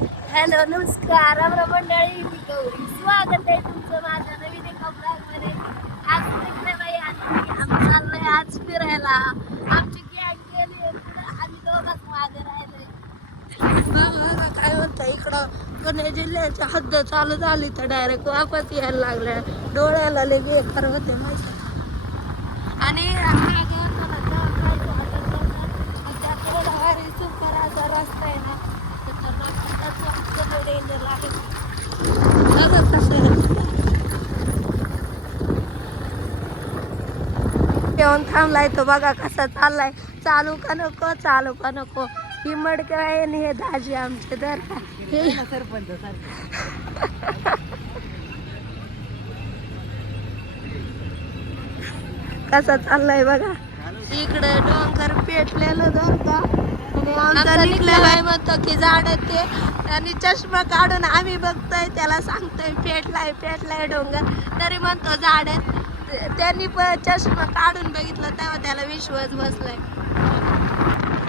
Hello नमस्कार रामराम मंडळी, मी गौरी. स्वागत आहे तुमचं माझ्या नवीन एका ब्लॉगमध्ये. आज तिकडे बाई आम्ही चाललोय आज फिरायला. आमची गँग गेली पुढे, आम्ही दोघंच मागे राहिलोय. बघा काय होतं इकडं, पुणे जिल्ह्याची हद्द चालू झाली तर डायरेक्ट वापस यायला लागल्या. डोळ्याला लगे बेकार होते माहिती. आणि सुपर असा रस्ता आहे ना, येऊन थांबलाय तो बघा कसा चाललाय. चालू का नको, चालू का नको. ही मडके आहे आणि हे दाजी आमचे तर हे सरपंच कसा चाललाय बघा. इकडे डोंगर पेटलेलं जर का, आणि आमचा निघलाय म्हणतो की झाड ते, आणि चष्मा काढून आम्ही बघतोय त्याला सांगतोय पेटलाय पेटलाय डोंगर, तरी म्हणतो झाड आहे. त्यांनी पण चष्मा काढून बघितलं तेव्हा त्याला विश्वास बसलाय.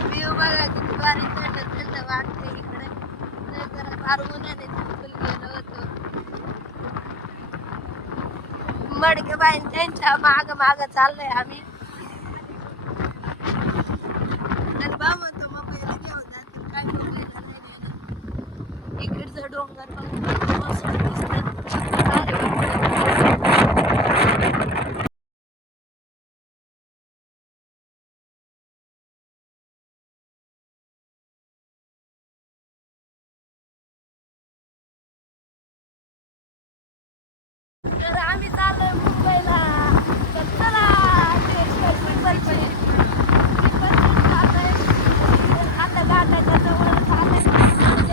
व्ह्यू बघा किती भारी थंड थंड वाटते इकडे. जरा फार उन्हाने थांबून गेलो होतो. मडके बाई त्यांच्या माग माग चाललोय आम्ही. आणि बा म्हणतो मोबाईल घेऊन जातील, काय मोबाईल नाही. इकडचं डोंगर बघून मस्त दिसतं. तर आम्ही चाललोय मुंबईला. तर चला ते ट्रिपलची आता घाटाच्या जवळ झाले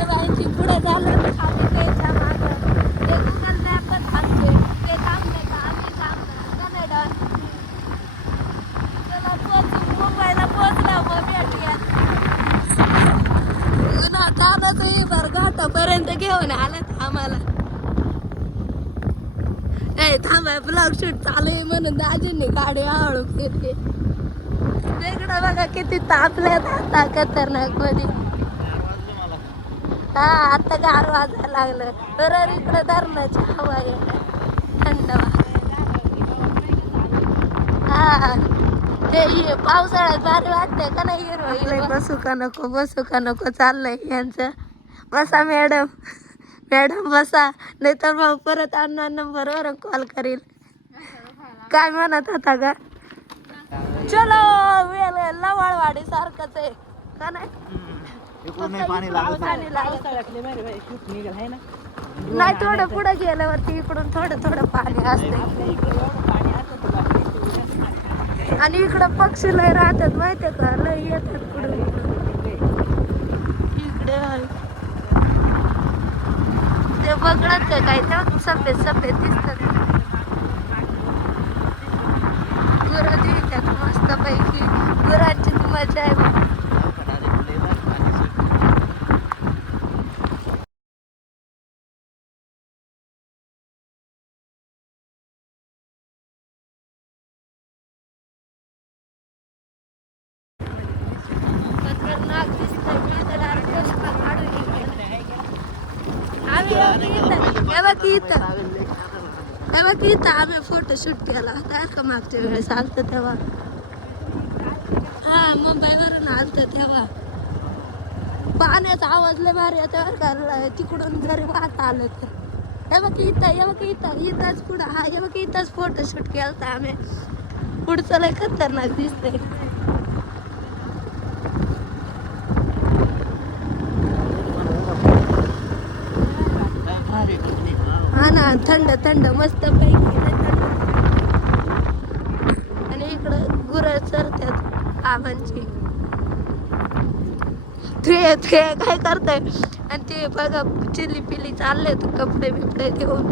बाईंची पुढे झालं. आम्ही त्याच्या मागं ते गुगल मॅपच थांबते. ते थांबले का आम्ही थांबलो कनेडा. चला पोहोचू, मुंबईला पोहोचला मग भेटूयात. दादाचंही भर घाटापर्यंत घेऊन आलं आम्हाला. थांबा ब्लॉग शूट चालू आहे म्हणून दाजींनी गाडी हळू केली. तिकडं बघा किती तापल्यात आता खतरनाक मध्ये. हा आता गार वाजायला लागलं. बरं इकडं धरणाची हवा आहे थंड. हा ते पावसाळ्यात भारी वाटते का नाही. हिरो बसू का नको बसू का नको चाललंय यांचं. बसा मॅडम मॅडम बसा, नाही तर मग परत अण्णा नंबरवर कॉल करील. काय म्हणत होता का? चलो वेल लवाळवाडी सारखंच आहे का नाही. नाही थोडं पुढे गेल्यावरती इकडून थोडं थोडं पाणी असते. आणि इकडं पक्षी लय राहतात माहितीये का, लय येतात पुढे इकडे. ते बघत काय तर सफेद सफेद दिसतात. गुरं दिसतात मस्त पैकी. गुरांची मजा आहे. खतरनाक दिसतंय. मी तर चष्मा काढून आम्ही इथं आम्ही फोटोशूट केला होता का मागच्या वेळेस आलतं तेव्हा. हा मुंबईवरून आलतं तेव्हा. पाण्याचा आवाज लय भारी येतो बरं का, तिकडून जरी वाहत आलं तर. हे बघ इथं इथंच पुढं. हा हे बघ इथंच फोटोशूट केलता आम्ही. पुढचं लय खतरनाक दिसतंय. हा ना थंड थंड मस्त पैकी. आणि इकडं गुरं चरतात आबांची. ते काय करताय. आणि ते बघा चिली पिली चालले कपडे बिपडे देऊन.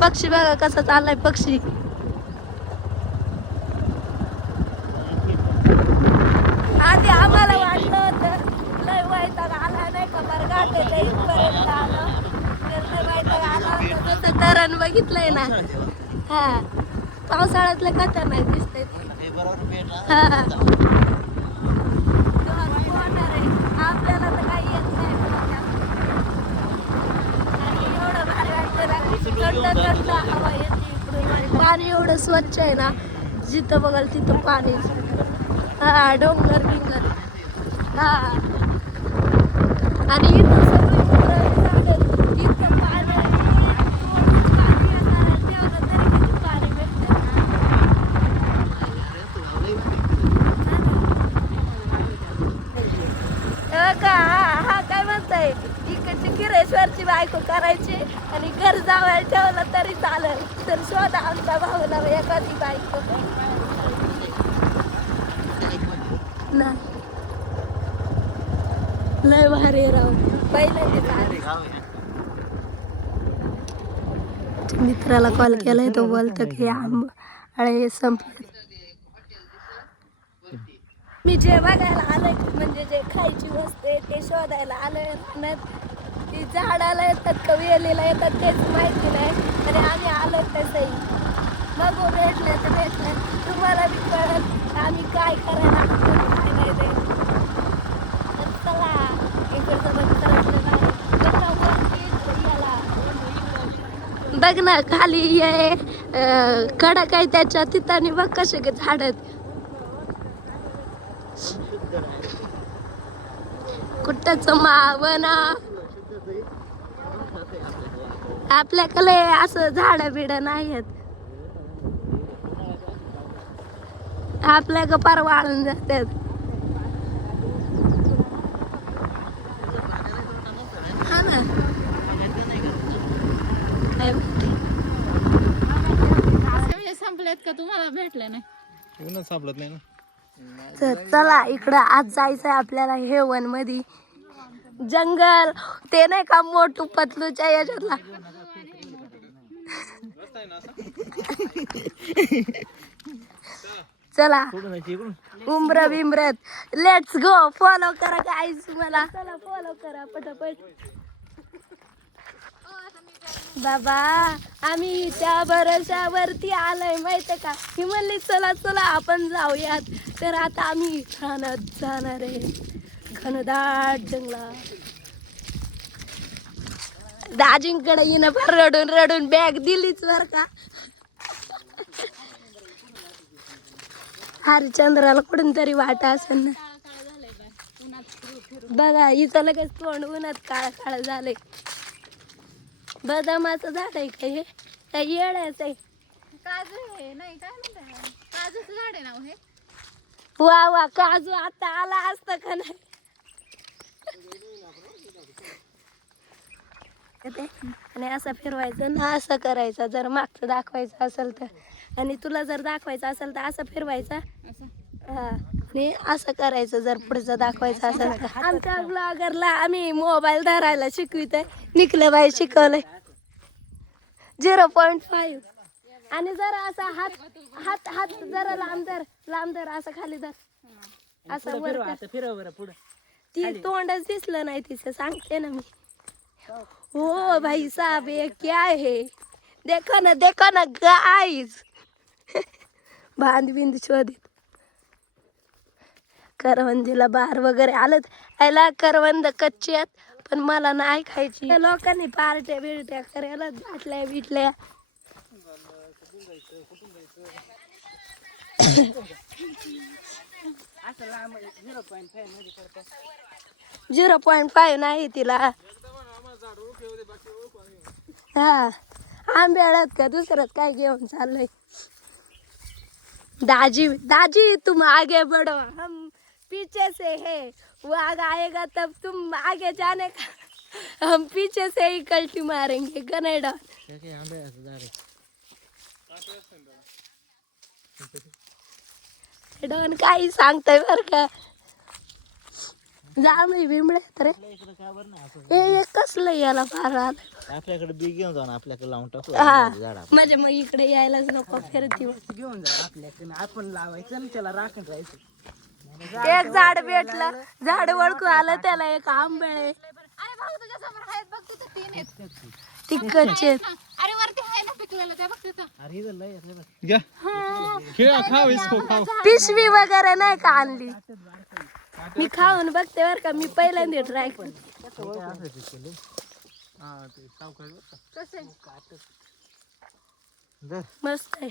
पक्षी बघा कसा चाललाय पक्षी. आधी आम्हाला वाटलं होतं लय वैताग आला नाही का, बरं घाटाच्या इथपर्यंत आलं तर लय वैताग आला होता. तसं धरण बघितलंय ना. हा पावसाळ्यातलं खतरनाक दिसतंय ते. हा पाणी एवढं स्वच्छ आहे ना, जिथं बघाल तिथं पाणी. हा डोंगर बिंगर. हा आणि इथं सगळी इतकं पाणी आहे. पाणी भेटतं. का हा काय म्हणताय, इकडची किरेश्वरची बायको करायची आणि घर जावं ठेवलं तरी चालेल. तर शोधा आमचा भाऊला एखादी बायको. नाही लय भारी राहू पहिल्यांदा मित्राला कॉल केलाय, तो बोलतो की आंबे संपले. मी जे बघायला आलोय म्हणजे जे खायची वस्तू आहे ते शोधायला आलोय. रानात ती झाडाला येतात का वेलीला येतात तेच माहिती नाही, आणि आम्ही आलोय तसंही. मग भेटले तर भेटले, तुम्हाला बी कळत आम्ही काय करायला काय नाही ते. तर चला इकडचं बघ बघ ना खाली ये कडक आहे त्याच्या तिथं बघ कसे झाड आहेत. कुठच मावना आपल्याकडे असं झाड बिड नाही आहेत. आपल्या पार वाळून जातात. हा ना संपलेत का तुम्हाला भेटले नाही? ऊनच सापडत नाही ना. तर चला इकडं आज जायचंय आपल्याला हेवन मध्ये. जंगल ते नाही का मोठू पतलूच्या याच्यातला. चला उमरा बिमरत लेट्स गो. फॉलो करा गाईज मला. चला फॉलो करा पटापट. बाबा आम्ही त्या भरोशावरती आलोय माहितीये का. ही म्हणली चला चला आपण जाऊयात. तर आता आम्ही रानात जाणार आहे, घनदाट जंगलात. दाजींकडे येणं फार रडून रडून बॅग दिलीच बर का. हरिश्चंद्राला कुठून तरी वाट असेल ना. बघा हिचं लगेच तोंड उन्हात काळा काळा झालंय. बदामाचं झाड आहे का हे? काय येड्याच आहे? काजू आहे नाही काय म्हणतात, काजूचं झाड आहे ना हे. वा वा काजू आता आला असता का नाही. आणि असं फिरवायचं ना, असं करायचं जर मागचं दाखवायचं असेल तर. आणि तुला जर दाखवायचं असेल तर असं फिरवायचं. हा आणि असं करायचं जर पुढचं दाखवायचं असेल तर. आमच्या ब्लॉगरला आम्ही मोबाईल धरायला शिकवितोय. निकले बाई शिकवलंय 0.5. आणि जरा असा हात हात हात जरा लांब धर असं खाली धर असं वर कर. ती तोंडच दिसलं नाही तिचं, सांगते ना मी. हो भाई साहब ये क्या है, देखो ना गाइस. बांध बिंद शोधित. करवंदीला बार वगैरे आलं. याला करवंद कच्ची आहेत पण मला नाही खायची. लोकांनी पार्ट्या बिरट्या करायला बाटल्या बिटल्या. 0.5 नाही तिला. हा आंब्याळ्यात का दुसरंच काय घेऊन चाललंय. दाजी तुम आगे बढ़ो, हम पीछे से है. वो आगे आएगा तब तुम आगे जाने का, हम पीछे से ही कल्टी मारेंगे. कनाडा डॉन काही सांगताय बर का. जांभळी बिंबळे तर हे कसलं याला फार आलं. आपल्याकडे बी घेऊन जाऊन आपल्याकडे लावून टाकू. हा म्हणजे मग इकडे यायलाच नको. फिरती घेऊन जा आपल्याकडे, आपण लावायचं आणि त्याला राखण राहायचं. एक झाड भेटलं, झाड ओळखू आलं त्याला एक आंबळे. अरे भाऊ तुझ्या समोर आहेत बघ तिथं 3 आहेत. तिकडचे अरे वरती आहे ना पिकलेलं ते बघ तिथं. अरे इथं लय आहे बघ. घ्या खेळा खाव इसको खाव. पिशवी वगैरे नाही का आणली. मी खाऊन बघते बर का. मी पहिल्यांदा ट्राय करते. कसे मस्त आहे.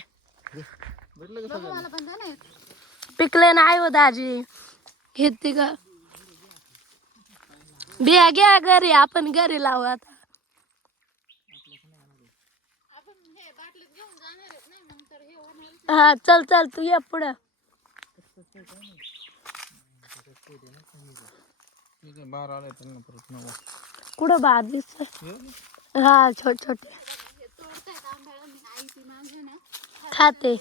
बघू मला पण द्या ना एक. पिकले नाही हो दाजी, घेते का बिया घ्या घरी, आपण घरी लावू आता. आपण हे बाटलीत घेऊन जाणार आहेत नाही मग तर हे होणार. हा चल चल तू ये पुढं. बाहेर आले त्यांना परत नवा कुठं बाहेर दिसत? हा छोटे छोटे हे तोडतायत आंब्याला मी आई ती मागे ना खाते.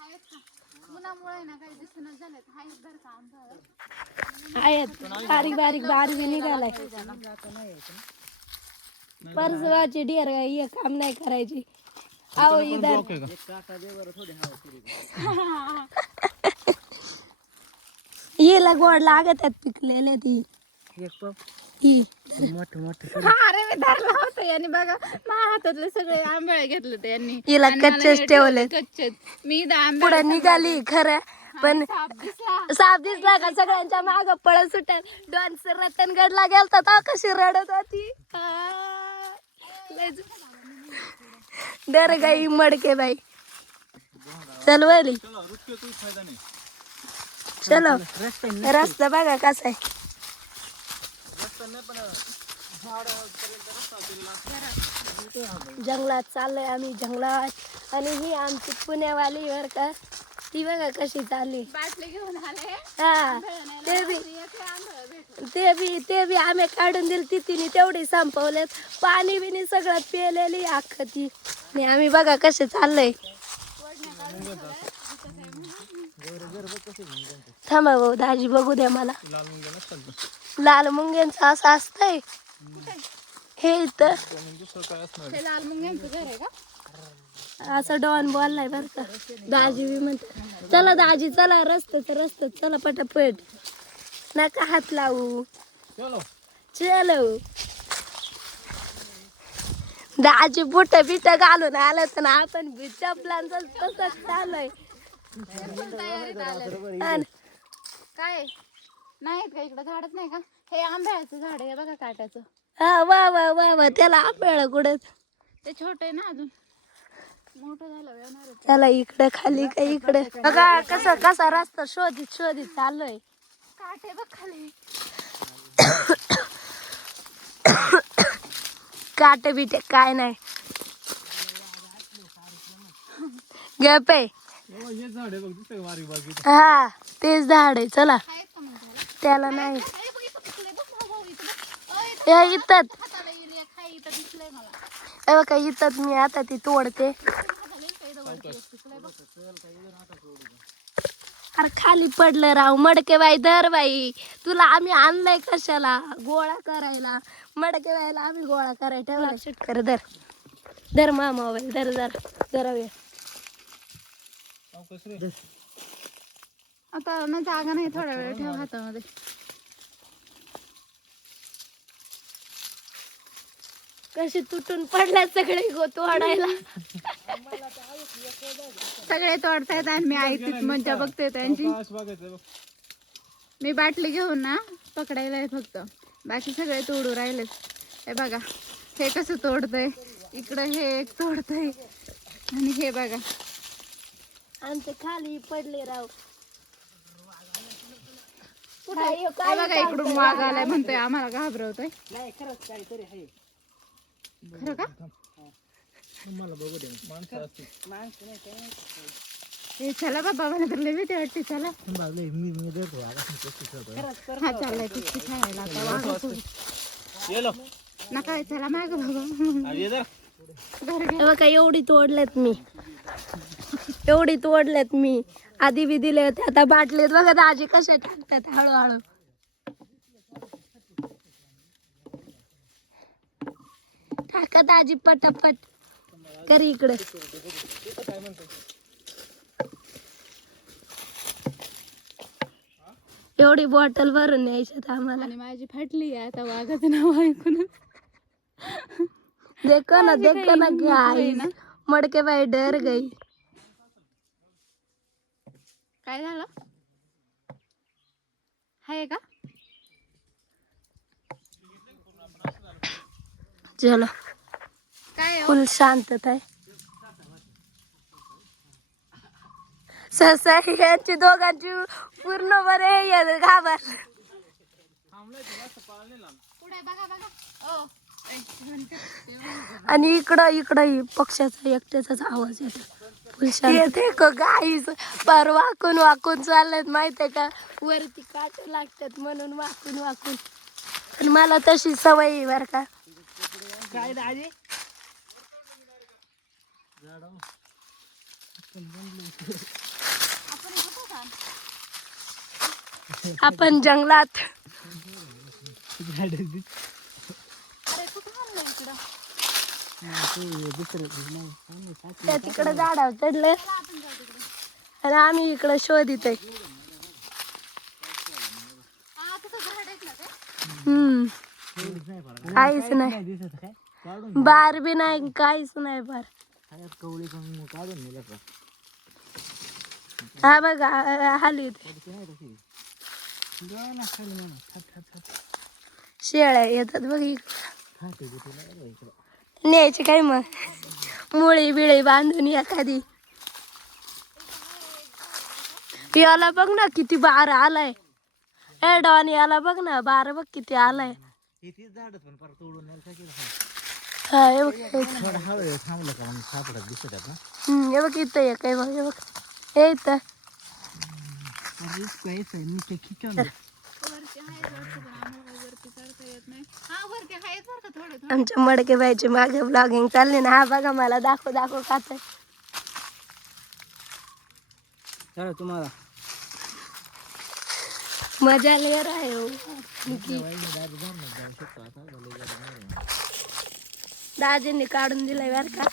आहेत का उन्हामुळे ना काही दिसूनच झालेत. आहेत बरं का आंब्याला. आहेत बारीक बारीक बारीक निघालाय. परसवाची डिअर ये काम नाही करायची. आओ इधर येला गोड लागत आहेत पिकलेल्या ती ही. अरे मी धरला होता यांनी बघा माझ्या हातातले सगळे आंबळे घेतले ते यांनी. हिला आणि मला कच्चेच हे ठेवले. कच्चेच. मी इथं आंबे पुढे निघाली खरं पण साप दिसला. साप दिसला का सगळ्यांच्या माग पळत सुटत. डॉन्स रतनगडला गेलता तर कशी रडत होती. डर गई मडके बाई. चल वली चलो. रस्ता बघा कसा आहे. जंगलात चाललोय आम्ही जंगलात. आणि ही आमची पुण्यावाली बर का, ती बघा कशी चालली. बाटली घेऊन आले. हा ते बी आम्ही काढून दिली तिने तेवढी संपवलेत. पाणी बिनी सगळं पिलेली अख्खं ती. आणि आम्ही बघा कसे चाललंय. थांबा भाऊ दाजी बघू द्या मला. लाल मुंग्यांचं असं असतंय हे इथं. हे लाल मुंग्यांचं घर आहे का? असं डॉन बोललाय बर का. दाजी बी म्हणते चला दाजी चला रस्त्यात चला पटापट. नका हात लावू. चलो दाजी बुट बिट घालून आलं तर आपण चपलांच तसंच चालूय. तयारीत आलं. काय नाहीत का इकडं झाडच नाही का? हे आंब्याचं झाड आहे बघा काट्याचं. हा वा वा वा वा त्याला आपल्याला कुठं. ते छोटे ना अजून मोठं झालं येणार. चला इकडे खाली का इकडे बघा कसा कसा रस्ता शोधित शोधित चाललोय. काटे बघ खाली. काटे बिटे काय नाही. गप आहे. हा तेच झाड आहे. चला आहेत का मग त्याला? त्याला नाही. ए, बघ इथं दिसलंय बघ भाऊ इथं बघ. इथं हे इथत हाताला येईल एक हाय इथं दिसलंय मला. हे बघा इथत मी आता ती तोडते. हाताला येईल का इथं वरती एक दिसलंय बघ. अरे खाली पडलं राव. मडके बाई धर बाई. तुला आम्ही आणलंय कशाला गोळा करायला. मडके बाईला आम्ही गोळा करायला ठेवला. शूट कर धर धर मा मोबाईल धर धर जरा वेळ. आता ना जागा नाही थोडा वेळ ठेव हातामध्ये. कशी तुटून पडल्या सगळे तोडायला. सगळे तोडतायत आणि मी आई तिथ मज्जा बघते त्यांची. मी बाटली घेऊन ना पकडायला आहे फक्त. बाकी सगळे तोडू राहिलेत. हे बघा हे कसं तोडतंय. इकडं हे एक तोडतंय आणि हे बघा आमचे खाली पडले राव. हे बघा इकडून वाघ आलाय म्हणतोय आम्हाला घाबरवतोय. खरं का? हे चला बाबा मला तर लय भीती वाटते. चला हा चाललाय कुस्ती खेळायला आता वाघ. नका चला माग बाबा. हे बघा एवढी तोडलेत मी. एवढी तोडलेत मी. आधी बी दिले होते आता बाटलेत. बघा दाजी कशा टाकतात हळूहळू. टाका दाजी पटापट कर इकडे. एवढी बॉटल भरून न्यायच्यात आम्हाला. आणि माझी फाटली आहे आता वाघाचं नाव ऐकून. देखो ना गाइस मडके बाई डर गई. काय झालं? हाय का? चलो काय हो? फुल शांतता आहे. सहसा यांची दोघांची पूर्ण बरे घाबर. पुढे बघा बघा. ओ आणि इकडं पक्ष्याचा एकट्याचाच आवाज येतो. येते का गाईच पार वाकून वाकून चाललेत माहितीये का, वरती काट लागतात म्हणून वाकून वाकून. पण मला तशी सवय आहे बर का. काय दाजी आपण जंगलात. अरे कुठं आणलं इकडं? त्या तिकडे झाडावर चढले आणि आम्ही इकडे शोधित आहे. हा तिथं झाड आहेत ना ते. काहीच नाही, दिसत काय बार बी नाही, काहीच नाही बार. कवळी काढून नेलं का हा बघा हाली शेळ्या येतात बघ इकडं. न्यायची काय मग मुळी बिळी बांधून एखादी. याला बघ ना किती बार आलाय. ए डॉन याला बघ ना, बार बघ किती आलाय. झाड पण परत तोडून हा हे बघ हे हळू थांबलं का मग सापडत दिसत ना. हे बघ इथं एक आहे बघ, हे बघ हे इथं. नीचे खिचून वरती आहेत वाटतं, पण आम्हाला काही वरती चढता येत नाही. हा वरती आहेत बरं का थोडे थोडे. आमच्या मडके बाईचे मागे ब्लॉगिंग चालली ना. हा बघा मला दाखव खात. चला तुम्हाला मजा लेर आहे हो. दाजींनी काढून दिलंय बर का.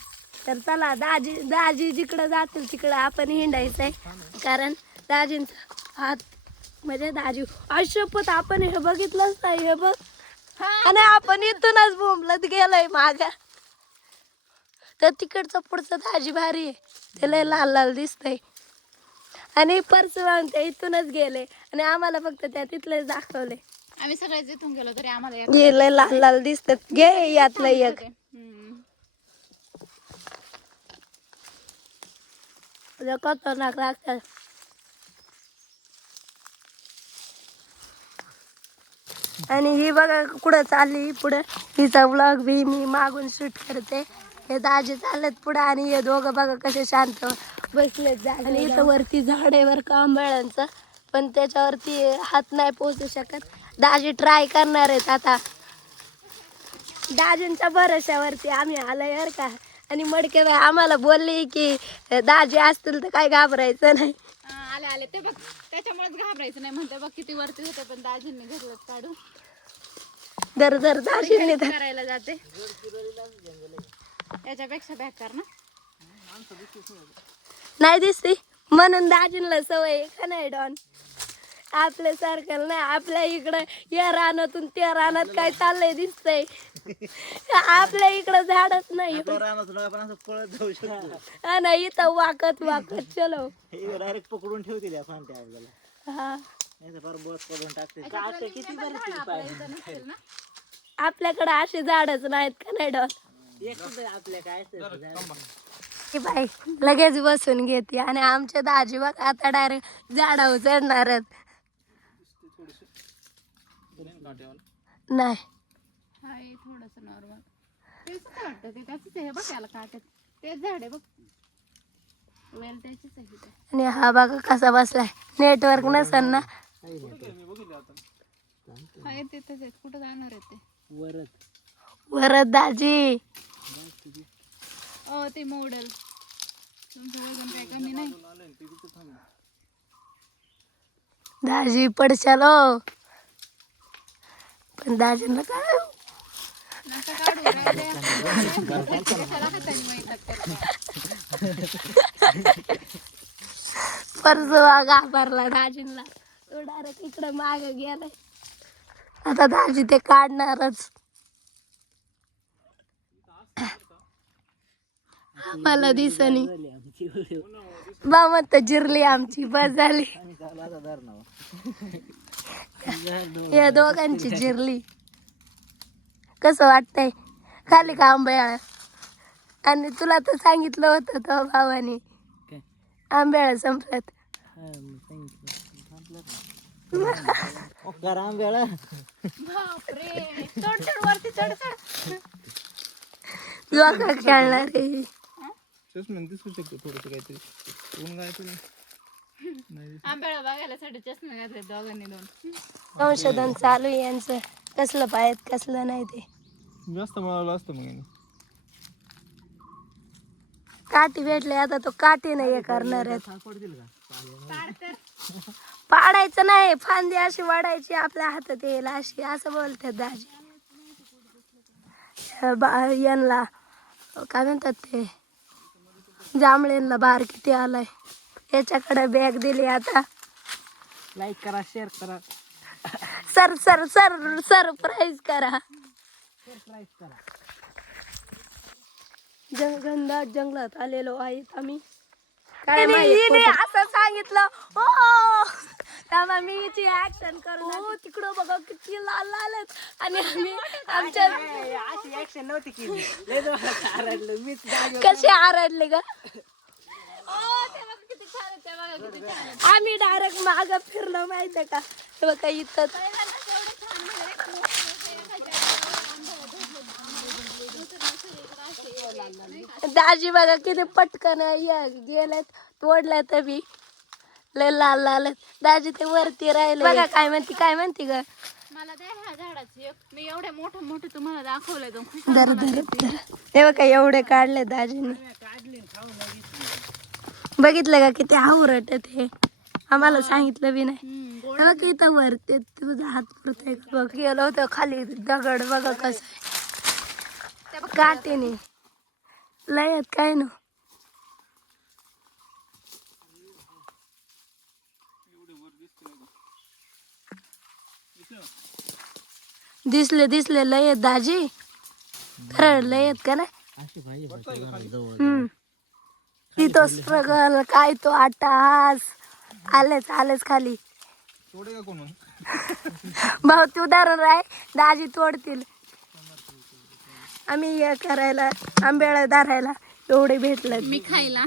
तर चला दाजी जिकडं जातील तिकडं आपण हिंडायचंय. कारण दाजींचा हात म्हणजे दाजी आयुष्यपत आपण हे बघितलंच नाही. हे बघ आणि आपण इथूनच बोंबलत गेलोय माग. तर तिकडचं पुढचं दाजी भारी आहे, त्याला लाल लाल दिसतंय. आणि परसवान ते इथूनच गेले आणि आम्हाला फक्त त्या तिथलेच दाखवले. आम्ही सगळेच इथून गेलो तरी आम्हाला गेले लाल लाल दिसतात. घे यातलं एक. खतरनाक लागतात. आणि ही बघा कुठं चालली पुढं. हिचा ब्लॉग बी मी मागून शूट करते. हे दाजी चाललेत पुढे आणि हे दोघं बघा कसे शांत बसलेत. आणि इथं वरती झाड आहे बरं का आंबळ्यांचं, पण त्याच्यावरती हात नाही पोहोचू शकत. दाजी ट्राय करणार आहेत आता. दाजींच्या भरोश्यावरती आम्ही आलोय बरं का. आणि मडके बाई आम्हाला बोलली की दाजी असतील तर काय घाबरायचं नाही. आले आले ते बघ, त्याच्यामुळेच घाबरायचं नाही म्हणते. बघ किती वरती होते, पण दाजींनी घेतलं काढून. दर दाजींनी तर करायला जाते त्याच्यापेक्षा बेकार ना. नाही दिसती म्हणून दाजींना सवय आहे का नाही डॉन. आपल्या सारखं नाही. आपल्या इकडं या रानातून त्या रानात काय चाललंय दिसतंय. आपल्या इकडं झाडच नाही. पळत जाऊ शकतो. हा नाही इथं वाकत चलो. डायरेक्ट पकडून ठेवते त्या फांद्या आपल्याला. हा नाही तर फार बस पकडून टाकते. किती बरं आपल्याकडे असे झाडच नाहीत का नाही डॉन. आपल्या काय की बाई लगेच बसून घेते. आणि आमचे दाजी बघ आता डायरेक्ट झाडावर चढणारच नाही. हाय थोडस नॉर्मल तेच वाटतं. ते त्याचीच आहे बघ, याला काटत तेच झाड आहे बघ. वेल त्याचीच आहे. आणि हा बघा कसा बसलाय. नेटवर्क नसेल ना. हाय तिथेच आहेत. कुठं जाणार आहे ते वरद दाजी. ते मॉडेल तुमचं वजन काय कमी नाही. दाजी पडशालो. पण दाजींना काय नका काढू राहिले. कशाला हाताने माहित परसवा घाबरला दाजींना. तो डायरेक्ट इकडे मागे गेलाय. आता दाजी ते काढणारच. मला दिसनी बा म्हणत जिरली आमची बस झाली. या दोघांची जिरली. कसं वाटतंय खाली का आंबया. आणि तुला तर सांगितलं होतं तो भावाने काय? आंब्याला संपल्यात. हा, मी सांगितलं. संपलं. करा आंब्याला. बापरे चढ चढ वरती चढ चढ. जोका खेळणार आहे. चष्मा दिसू शकतो थोडस काहीतरी ऊन गायचं नाही. आंब्याला बघायला चष्मे घातले दोघांनी दोन. संशोधन चालू आहे यांचं, कसलं पाहिजे कसलं नाही ते. जास्त मिळालं असतं मग याने. काठी भेटले आता तो काठी नाही हे करणार आहेत. पडतील का? पाडायचं नाही, फांदी अशी वाढायची आपल्या हातात येईल अशी, असं बोलतात दाजी. यांना काय म्हणतात ते जांभळ्यांना बार किती आलाय. याच्याकडे बॅग दिली आता. लाईक करा, शेअर करा, सर सर सर सरप्राईज करा. सबस्क्राईब करा. घनदाट जंगलात आलेलो आहेत आम्ही. काय हिने असं सांगितलं हो तेव्हा मी हिची ऍक्शन करू. हो तिकडं बघा किती लाल लाल आहेत. आणि आम्ही आमच्या अशी ऍक्शन नव्हती केली. लय जोरात आरडलं. मीच जागेवर कसे आरडले ग. किती छान आहे ते बघा किती छान आहे. आम्ही डायरेक्ट माग फिरलो माहितीये का. हे बघा इथं दाजी बघा किती पटकन गेलेत तोडल्यात बी. लय लाल लाल आहेत. दाजी ते वरती राहिले बघा. काय म्हणती ग. मला द्या ह्या झाडाची एक. मी एवढे मोठे मोठे तुम्हाला दाखवले तो खुश. दर हे बघा एवढे काढले दाजीने. बघितलं का किती आवरट ते. आम्हाला सांगितलं बी नाही. बघा की इथं वरते तुझा हात पुरतोय का बघ. गेलो होतं खाली दगड बघा कसं काटेने लय आहेत काय ना. दिसले लय आहेत दाजी. खरं लय आहेत का नाही. अशी पाहिजे जवळ. तिथं स्ट्रगल काय तो आटास आलेच खाली. थोडे का कोण भाऊ तू उदाहरण राय दाजी तोडतील. आम्ही हे करायला आंब्याला धरायला एवढे भेटलं. मी खायला.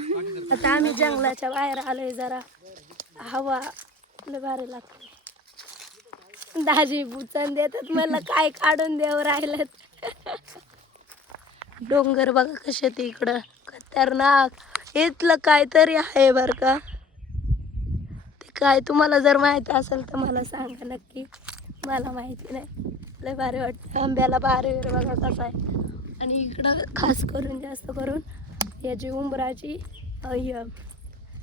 आता आम्ही जंगलाच्या बाहेर आलोय. जरा हवा लय भारी लागते. दाजी बुचन देतात मला काय काढून देव राहिलेत. डोंगर बघा कसे ते इकडं खतरनाक. इथलं काहीतरी आहे बर का. ते काय तुम्हाला जर माहिती असेल तर मला सांगा नक्की. मला माहिती नाही. लय भारी वाटतं. आंब्याला भारी बघा कसा आहे. आणि इकडं खास करून जास्त करून याची उंबराची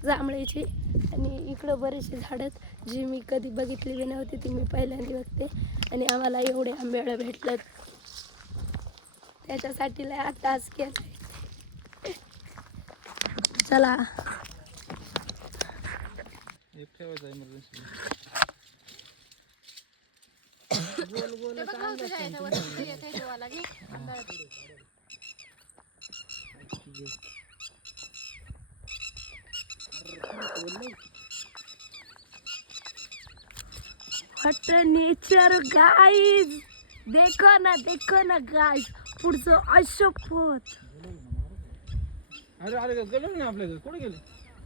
जांभळीची आणि इकडं बरेचसे झाडं आहेत जी मी कधी बघितली बी नव्हती. ती मी पहिल्यांदा बघते. आणि आम्हाला एवढे आंब्याला भेटलेत त्याच्यासाठी लय तास केला. चला एक ठेवायचं इमर्जन्सी. What nature guys. देखो ना गाईज पुढचं अशोकपोत. अरे अरे गेलो ना आपल्या कुठे गेले.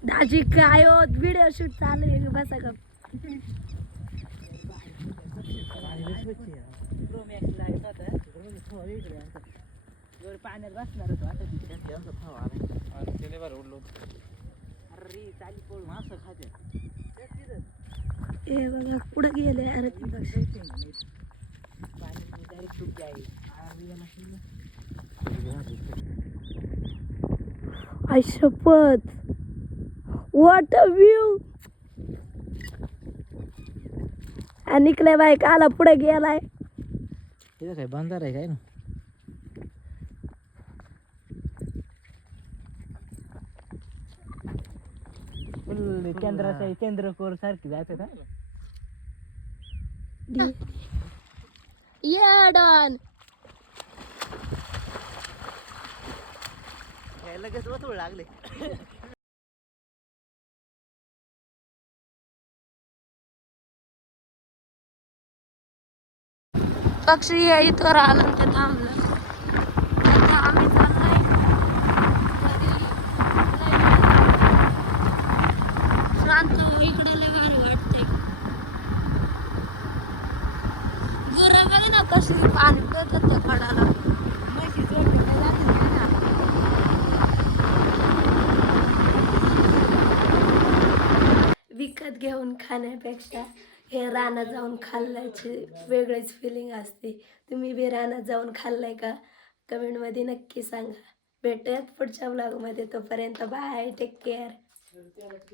दाजी काय होत व्हिडिओ शूट चालू आहे. बसा ग. पाण्यात बसणार होतो आता तिथे फाव आला. गेले बरं उडलो. अरे चाली पळून मासं खाते. हे बघा कुठं गेले. अरे पाणी डायरेक्ट तुटते आहे. अशोकपोत व्हॉट अ व्ह्यू. आणि निकले बाई काला पुढे गेलाय. तिथं काय बांधार आहे काय ना. फुल चंद्राचा चंद्रकोर सारखी जाते ना. ये डॉन. लगेच वतुळ लागले. पक्षी इथं राहिलं ते थांबलं. आता आम्ही चाललोय घेऊन खाण्यापेक्षा हे रानात जाऊन खाल्ल्याची वेगळीच फिलिंग असते. तुम्ही बी रानात जाऊन खाल्लंय का कमेंटमध्ये नक्की सांगा. भेटूयात पुढच्या व्लॉगमध्ये. तोपर्यंत बाय, टेक केअर.